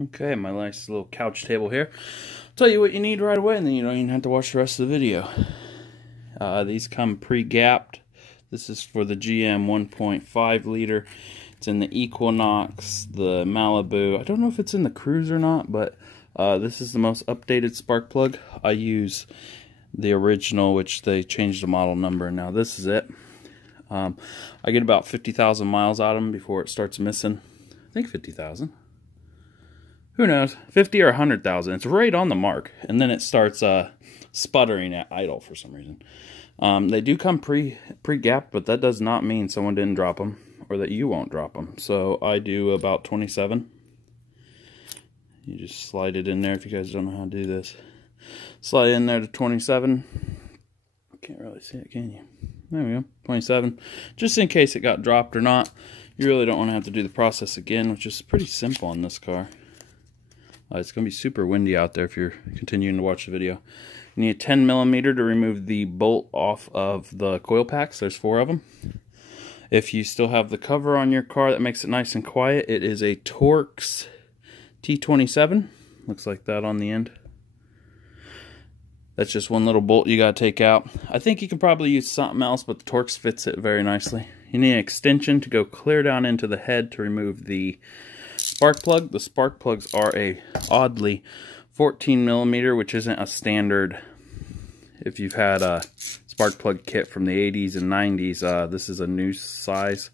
Okay, my nice little couch table here. Tell you what you need right away, and then you don't even have to watch the rest of the video. These come pre-gapped. This is for the GM 1.5 liter. It's in the Equinox, the Malibu. I don't know if it's in the Cruze or not, but this is the most updated spark plug. I use the original, which they changed the model number. Now this is it. I get about 50,000 miles out of them before it starts missing. I think 50,000. Who knows? 50 or 100,000. It's right on the mark. And then it starts sputtering at idle for some reason. They do come pre-gapped, but that does not mean someone didn't drop them or that you won't drop them. So I do about 27. You just slide it in there if you guys don't know how to do this. Slide in there to 27. Can't really see it, can you? There we go, 27. Just in case it got dropped or not. You really don't want to have to do the process again, which is pretty simple on this car. It's going to be super windy out there if you're continuing to watch the video. You need a 10mm to remove the bolt off of the coil packs. There's 4 of them. If you still have the cover on your car that makes it nice and quiet, it is a Torx T27. Looks like that on the end. That's just one little bolt you got to take out. I think you can probably use something else, but the Torx fits it very nicely. You need an extension to go clear down into the head to remove the spark plug. The spark plugs are a oddly 14mm, which isn't a standard. If you've had a spark plug kit from the 80s and 90s, this is a new size.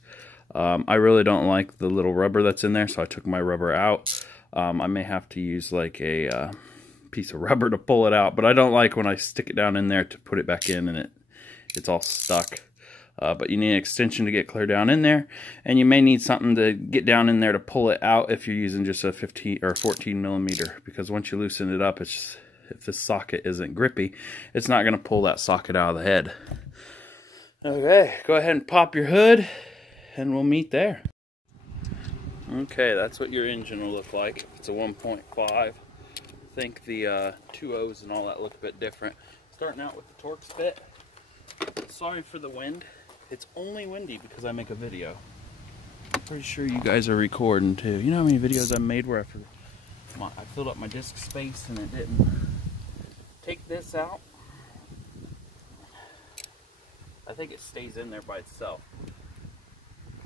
I really don't like the little rubber that's in there, so I took my rubber out. I may have to use like a piece of rubber to pull it out, but I don't like when I stick it down in there to put it back in and it's all stuck. But you need an extension to get clear down in there, and you may need something to get down in there to pull it out if you're using just a 15 or 14mm, because once you loosen it up, if this socket isn't grippy, it's not going to pull that socket out of the head. Okay, go ahead and pop your hood and we'll meet there. Okay, that's what your engine will look like if it's a 1.5. I think the 2.0s and all that look a bit different. Starting out with the Torx bit. Sorry for the wind. It's only windy because I make a video. I'm pretty sure you guys are recording too. You know how many videos I made where I filled up my disk space and it didn't. Take this out. I think it stays in there by itself.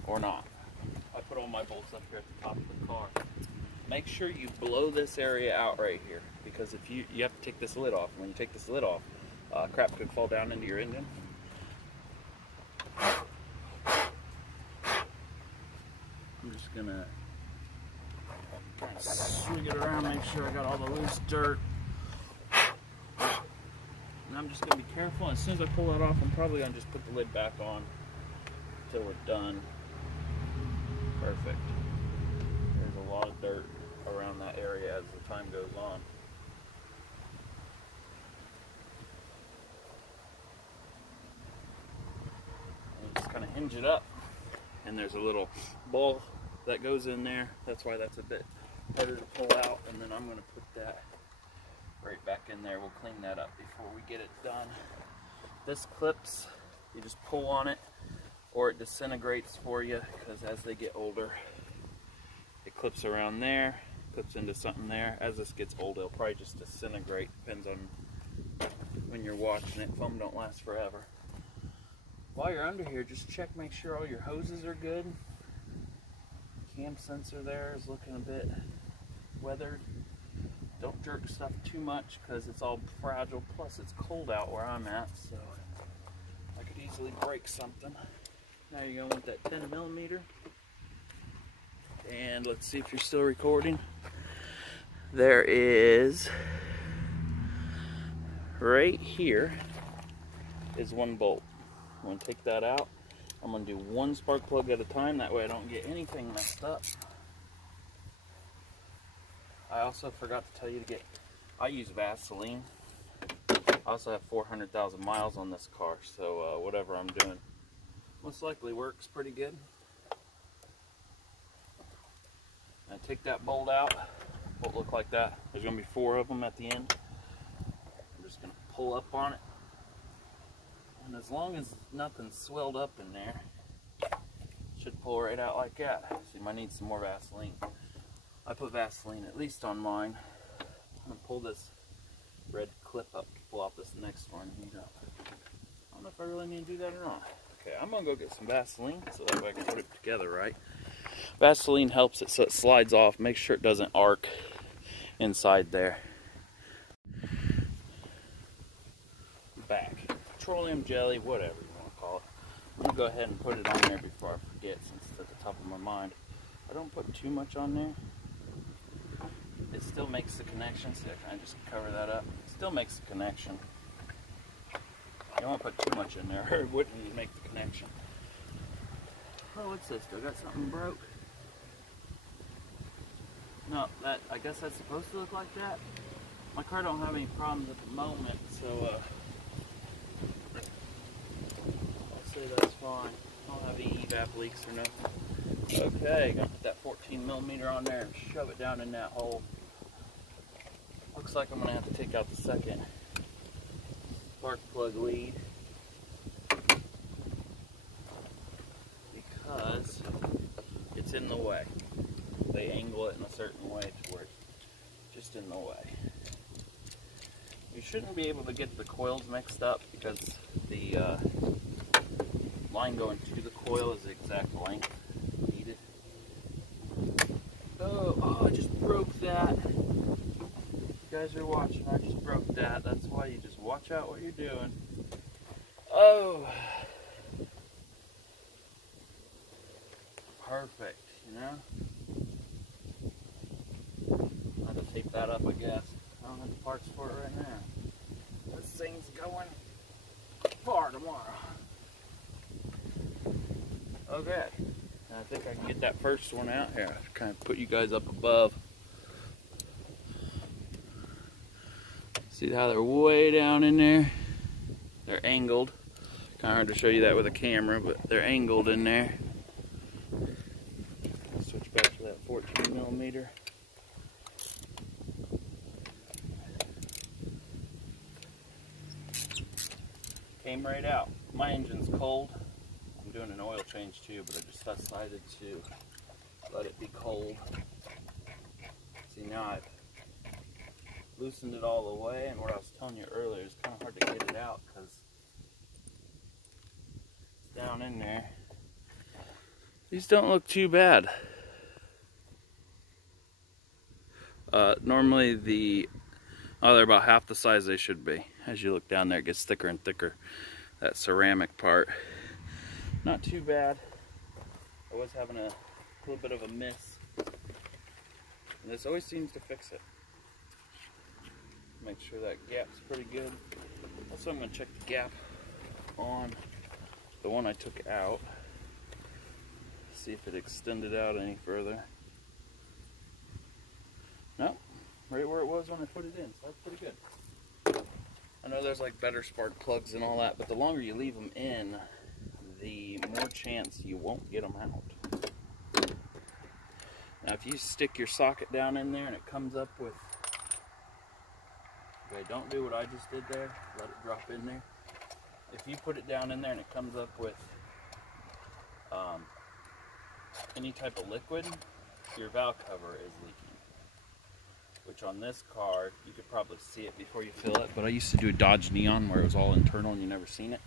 Or not. I put all my bolts up here at the top of the car. Make sure you blow this area out right here, because if you have to take this lid off. When you take this lid off, crap could fall down into your engine. I'm just gonna kind of swing it around, make sure I got all the loose dirt. And I'm just gonna be careful. As soon as I pull that off, I'm probably gonna just put the lid back on until we're done. Perfect. There's a lot of dirt around that area as the time goes on. And just kind of hinge it up, and there's a little ball that goes in there. That's why that's a bit harder to pull out, and then I'm going to put that right back in there. We'll clean that up before we get it done. This clips, you just pull on it or it disintegrates for you, because as they get older, it clips around there, clips into something there. As this gets old, it'll probably just disintegrate. Depends on when you're watching it. Foam don't last forever. While you're under here, just check, make sure all your hoses are good. Cam sensor there is looking a bit weathered. Don't jerk stuff too much because it's all fragile. Plus it's cold out where I'm at, so I could easily break something. Now you're going to want that 10mm. And let's see if you're still recording. There is, right here is one bolt. I'm going to take that out. I'm going to do one spark plug at a time. That way I don't get anything messed up. I also forgot to tell you to get, I use Vaseline. I also have 400,000 miles on this car, so whatever I'm doing most likely works pretty good. And take that bolt out. Won't look like that. There's going to be 4 of them at the end. I'm just going to pull up on it. And as long as nothing's swelled up in there, it should pull right out like that. So you might need some more Vaseline. I put Vaseline, at least on mine. I'm gonna pull this red clip up to pull out this next one. I don't know if I really need to do that or not. Okay, I'm gonna go get some Vaseline so that way I can put it together right. Vaseline helps it so it slides off. Make sure it doesn't arc inside there. Back. Petroleum jelly, whatever you want to call it. I'm gonna go ahead and put it on there before I forget, since it's at the top of my mind. I don't put too much on there. It still makes the connection. See, I kind of just cover that up. It still makes the connection. You don't want to put too much in there, or it wouldn't make the connection. Oh, what's this? Do I got something broke? No, I guess that's supposed to look like that. My car don't have any problems at the moment, so I'll say that's fine. I don't have any evap leaks or nothing. Okay, gonna put that 14mm on there and shove it down in that hole. Looks like I'm gonna have to take out the second spark plug lead because it's in the way. They angle it in a certain way to where it's just in the way. You shouldn't be able to get the coils mixed up because the line going to the coil is the exact length needed. Oh, I just broke that. If you guys are watching, I just broke that. That's why you just watch out what you're doing. Oh. Perfect, you know? I'll have to tape that up, I guess. I don't have the parts for it right now. This thing's going far tomorrow. Okay. I think I can get that first one out here. Kind of put you guys up above. See how they're way down in there? They're angled. Kind of hard to show you that with a camera, but they're angled in there. Switch back to that 14mm. Came right out. My engine's cold. I'm doing an oil change too, but I just decided to let it be cold. See, now I've loosened it all the way, and what I was telling you earlier is kind of hard to get it out because it's down in there. These don't look too bad. Normally they're about half the size they should be. As you look down there, it gets thicker and thicker. That ceramic part. Not too bad. I was having a little bit of a miss. And this always seems to fix it. Make sure that gap's pretty good. Also, I'm going to check the gap on the one I took out. See if it extended out any further. No, right where it was when I put it in, so that's pretty good. I know there's like better spark plugs and all that, but the longer you leave them in, the more chance you won't get them out. Now if you stick your socket down in there and it comes up with, okay, don't do what I just did there, let it drop in there. If you put it down in there and it comes up with any type of liquid, your valve cover is leaking. Which on this car, you could probably see it before you fill it, but I used to do a Dodge Neon where it was all internal and you never seen it.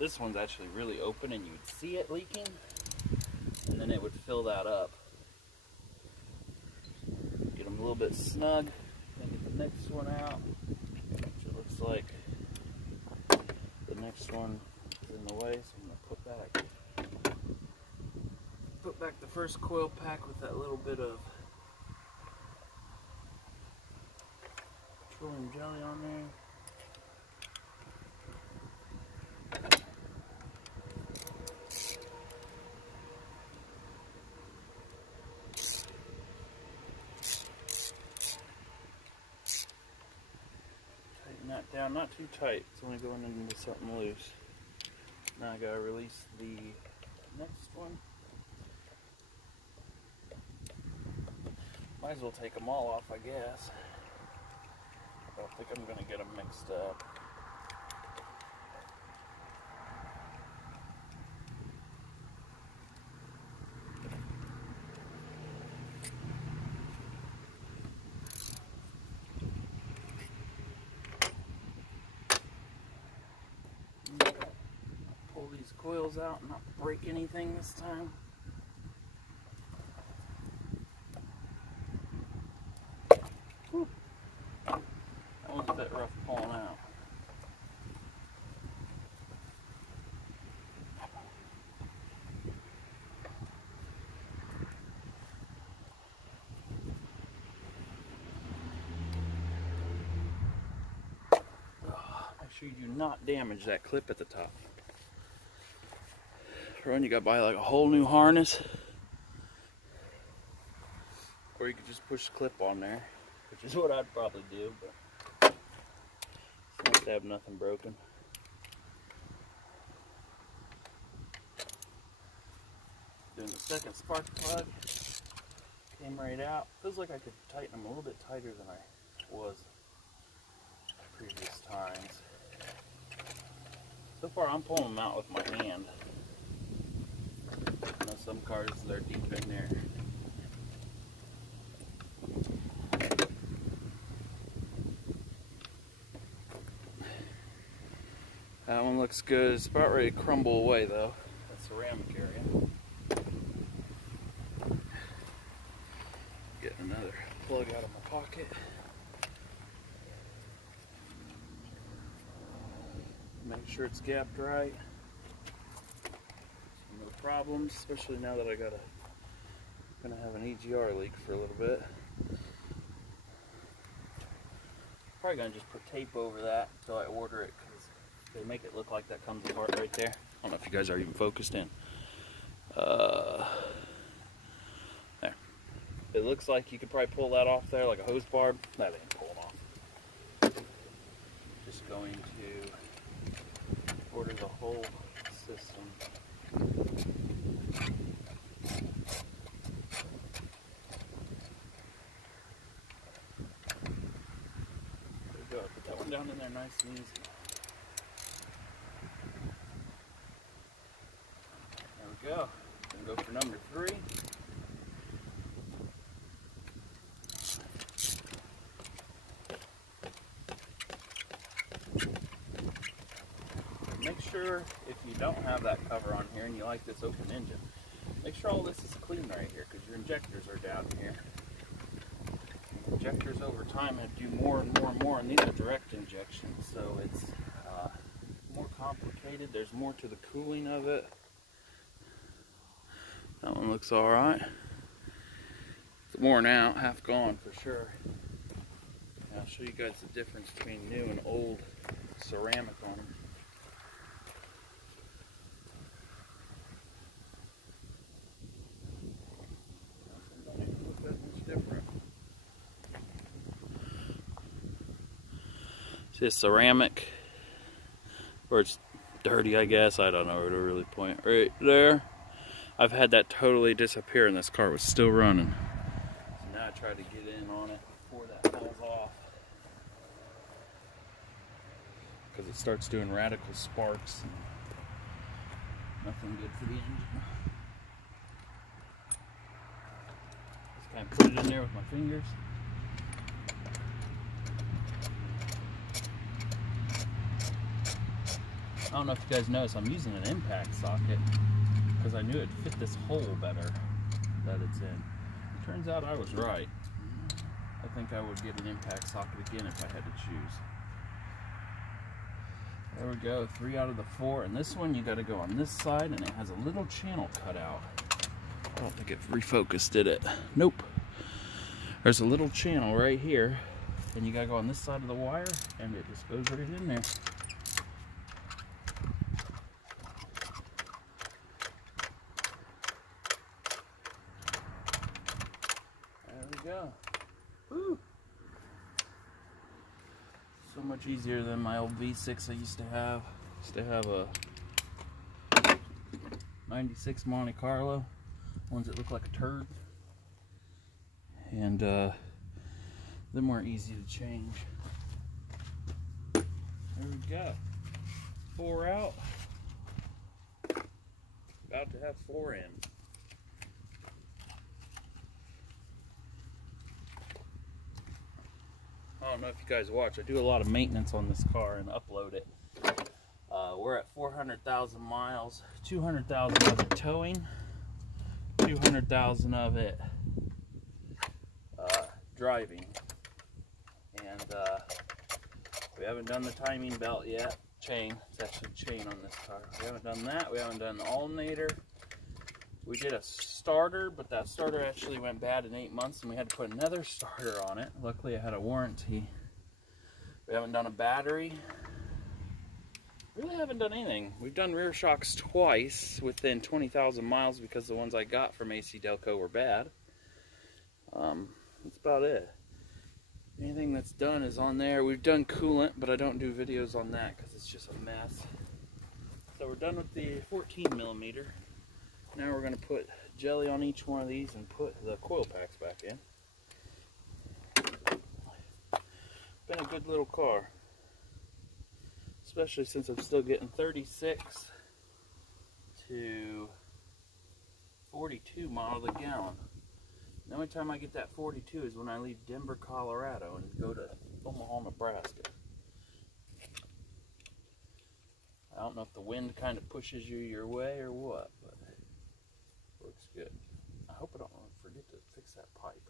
This one's actually really open and you'd see it leaking, and then it would fill that up. Get them a little bit snug, then get the next one out, which it looks like the next one is in the way, so I'm going to put back the first coil pack with that little bit of petroleum jelly on there. Tighten that down, not too tight, it's only going into something loose. Now I gotta release the next one. Might as well take them all off, I guess. I don't think I'm going to get them mixed up. falls out and not break anything this time. Whew. That was a bit rough pulling out. Make sure you do not damage that clip at the top. Run, you gotta buy like a whole new harness, or you could just push the clip on there, which is what I'd probably do, but it's nice to have nothing broken. Doing the second spark plug, came right out. Feels like I could tighten them a little bit tighter than I was previous times. So far I'm pulling them out with my hand. I know some cars, they're deep in there. That one looks good. It's about ready to crumble away though, that ceramic area. Get another plug out of my pocket. Make sure it's gapped right. No problems, especially now that gonna have an EGR leak for a little bit. Probably gonna just put tape over that until I order it, because they make it look like that comes apart right there. I don't know if you guys are even focused in. There. It looks like you could probably pull that off there like a hose barb. That ain't pulling off. Just going to order the whole system. There we go. Put that one down in there nice and easy. There we go. Gonna go for number 3. Make sure, if you don't have that cover on here and you like this open engine, make sure all this is clean right here, because your injectors are down here. Injectors over time do more and more and more, and these are direct injections, so it's more complicated. There's more to the cooling of it. That one looks alright. It's worn out, half gone for sure. And I'll show you guys the difference between new and old ceramic on them. See, it's ceramic, or it's dirty, I guess. I don't know where to really point. Right there. I've had that totally disappear, and this car was still running. So now I try to get in on it before that falls off, because it starts doing radical sparks and nothing good for the engine. Just kind of put it in there with my fingers. I don't know if you guys notice, I'm using an impact socket because I knew it'd fit this hole better that it's in. Turns out I was right. I think I would get an impact socket again if I had to choose. There we go, 3 out of the 4. And this one you got to go on this side, and it has a little channel cut out. I don't think it refocused, did it? Nope. There's a little channel right here, and you got to go on this side of the wire, and it just goes right in there. Go. Woo. So much easier than my old V6 I used to have. Used to have a 96 Monte Carlo, ones that look like a turd, and them weren't easy to change. There we go. 4 out. About to have 4 in. I don't know if you guys watch, I do a lot of maintenance on this car and upload it. We're at 400,000 miles, 200,000 of it towing, 200,000 of it driving. And we haven't done the timing belt yet. Chain, it's actually chain on this car. We haven't done that. We haven't done the alternator. We did a starter, but that starter actually went bad in 8 months and we had to put another starter on it. Luckily I had a warranty. We haven't done a battery. Really haven't done anything. We've done rear shocks twice within 20,000 miles because the ones I got from AC Delco were bad. That's about it. Anything that's done is on there. We've done coolant, but I don't do videos on that because it's just a mess. So we're done with the 14mm. Now we're going to put jelly on each one of these and put the coil packs back in. Been a good little car. Especially since I'm still getting 36 to 42 miles a gallon. The only time I get that 42 is when I leave Denver, Colorado and go to Omaha, Nebraska. I don't know if the wind kind of pushes you your way or what, but it works good. I hope I don't forget to fix that pipe.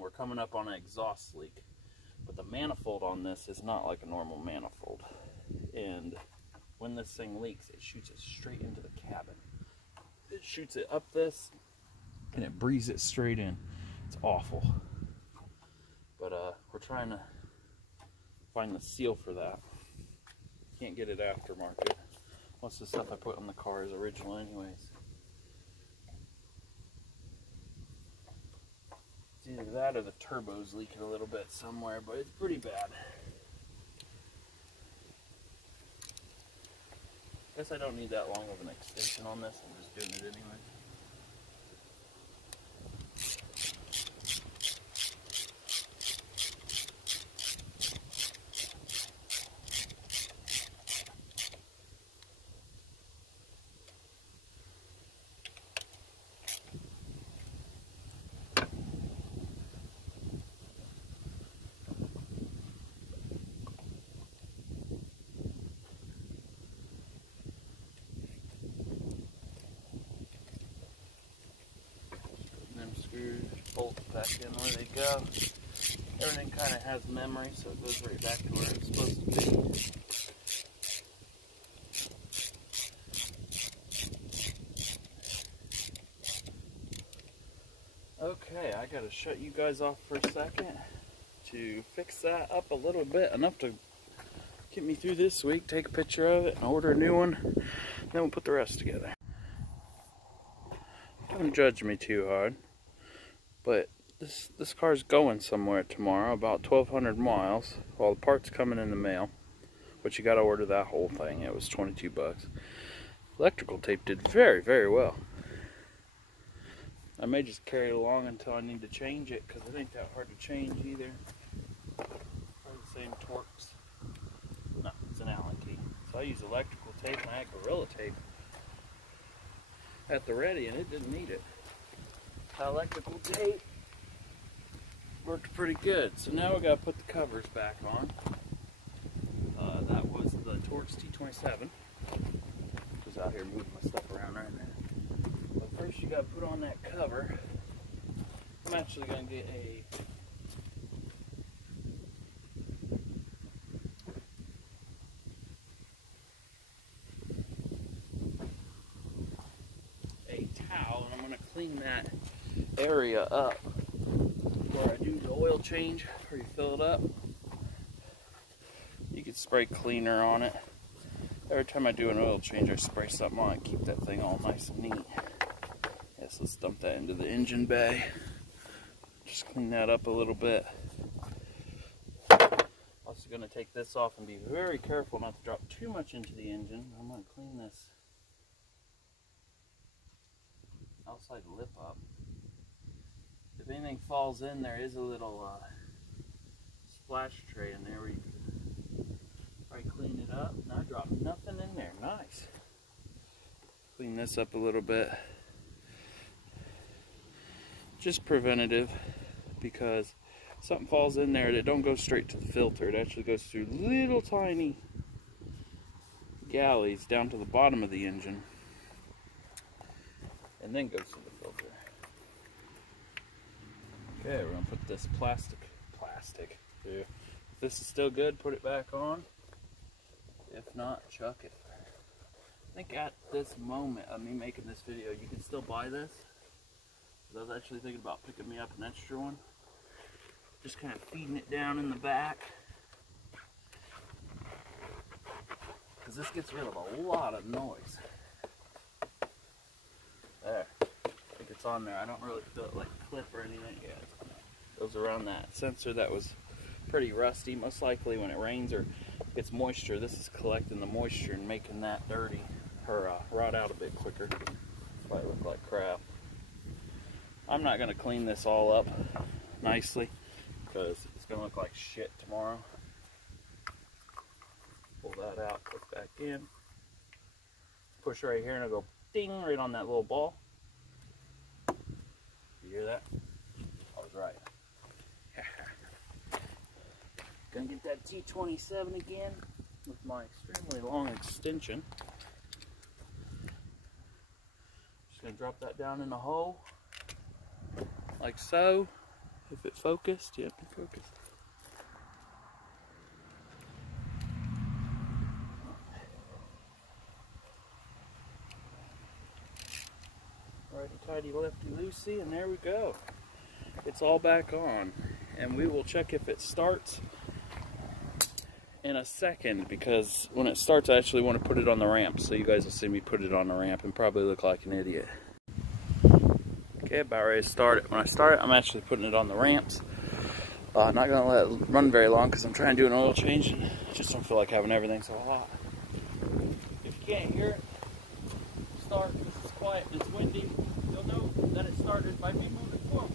We're coming up on an exhaust leak, but the manifold on this is not like a normal manifold. And when this thing leaks, it shoots it straight into the cabin. It shoots it up this, and it breathes it straight in. It's awful. But we're trying to find the seal for that. Can't get it aftermarket. Most of the stuff I put on the car is original anyways. It's either that or the turbo's leaking a little bit somewhere, but it's pretty bad. Guess I don't need that long of an extension on this. I'm just doing it anyway. Bolts back in where they go. Everything kind of has memory, so it goes right back to where it's supposed to be. Okay, I gotta shut you guys off for a second to fix that up a little bit, enough to get me through this week, take a picture of it, and order a new one, then we'll put the rest together. Don't judge me too hard. But this car's going somewhere tomorrow, about 1,200 miles. All the parts coming in the mail, but you got to order that whole thing. It was 22 bucks. Electrical tape did very, very well. I may just carry it along until I need to change it, because it ain't that hard to change either. Probably the same torques. No, it's an Allen key. So I use electrical tape and I had Gorilla tape at the ready, and it didn't need it. Electrical tape worked pretty good. So now we got to put the covers back on. That was the Torx T27. Just out here moving my stuff around right now. But first you got to put on that cover. I'm actually going to get a towel, and I'm going to clean that area up where I do the oil change, where you fill it up. You can spray cleaner on it. Every time I do an oil change, I spray something on it, keep that thing all nice and neat. Yes, let's dump that into the engine bay. Just clean that up a little bit. Also going to take this off and be very careful not to drop too much into the engine. I'm going to clean this outside lip up. If anything falls in, there is a little splash tray in there where you can probably clean it up. And I dropped nothing in there. Nice. Clean this up a little bit. Just preventative, because if something falls in there, it don't go straight to the filter. It actually goes through little tiny galleys down to the bottom of the engine, and then goes to the filter. Okay, we're gonna put this plastic here. If this is still good, put it back on. If not, chuck it. I think at this moment of me making this video, you can still buy this. I was actually thinking about picking me up an extra one. Just kind of feeding it down in the back. Because this gets rid of a lot of noise. There. I think it's on there. I don't really feel it like clip or anything. Yeah, it goes around that sensor that was pretty rusty. Most likely when it rains or gets moisture, this is collecting the moisture and making that dirty or rot out a bit quicker. Probably look like crap. I'm not going to clean this all up nicely because it's going to look like shit tomorrow. Pull that out, put it back in. Push right here and it'll go ding right on that little ball. You hear that? I was right. Gonna get that T27 again with my extremely long extension. Just gonna drop that down in the hole, like so. If it focused, yep, it focused. Righty tighty, lefty loosey, and there we go. It's all back on, and we will check if it starts in a second, because when it starts I actually want to put it on the ramp, so you guys will see me put it on the ramp and probably look like an idiot. Okay, about ready to start it. When I start it, I'm actually putting it on the ramps. I'm not going to let it run very long because I'm trying to do an oil change and I just don't feel like having everything so hot. If you can't hear it start, because it's quiet and it's windy, you'll know that it started by me moving forward.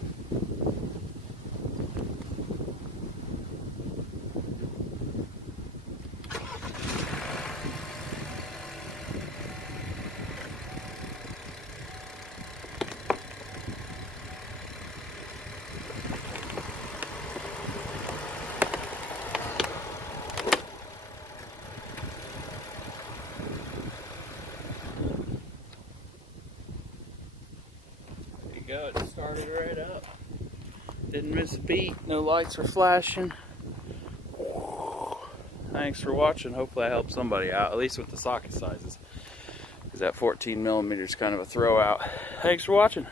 Go, it started right up. Didn't miss a beat. No lights were flashing. Thanks for watching. Hopefully I helped somebody out, at least with the socket sizes, because that 14mm is kind of a throw out. Thanks for watching.